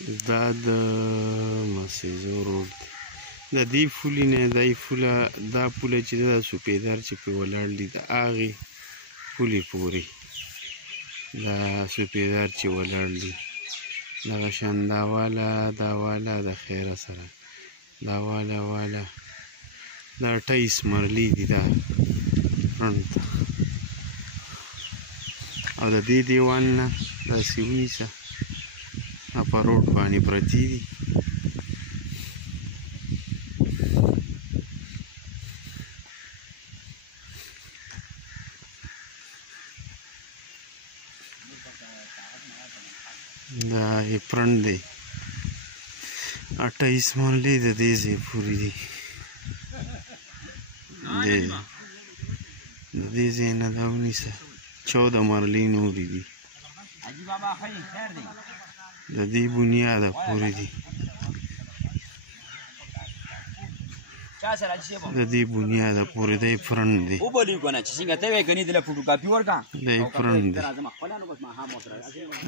دا د مسیزو روډ د دې پولې نه دا پوله چې دا سپیدار چې په ولاړ دي د هغې پولې پورې دا سپیدار چې ولاړ دي دغه شان دا واله د خیره سره دا واله دا 28 مرلې دي دا فرنټ ته او د دې دیوال نه داسې ونیسه په روډ باندې پرتې دي دا یې فرنټ دی 28 مرلې د دې ځای پورې دي د دې ځای نه دا ونیسه 14 مرلې نورې دي د دې بنیاده پورې دي د دې بنیاده پورې دی فرنټ دی دی فرنټ دی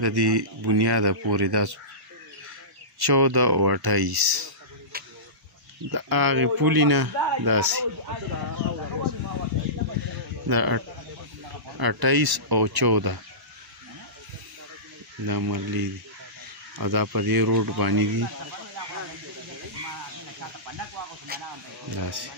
د دې بنیاده پورې دا 14 او 28 د هغې پولې نه داسې د 28 او 14 دا مرلې دي او دا په دې روډ باندې دي داسې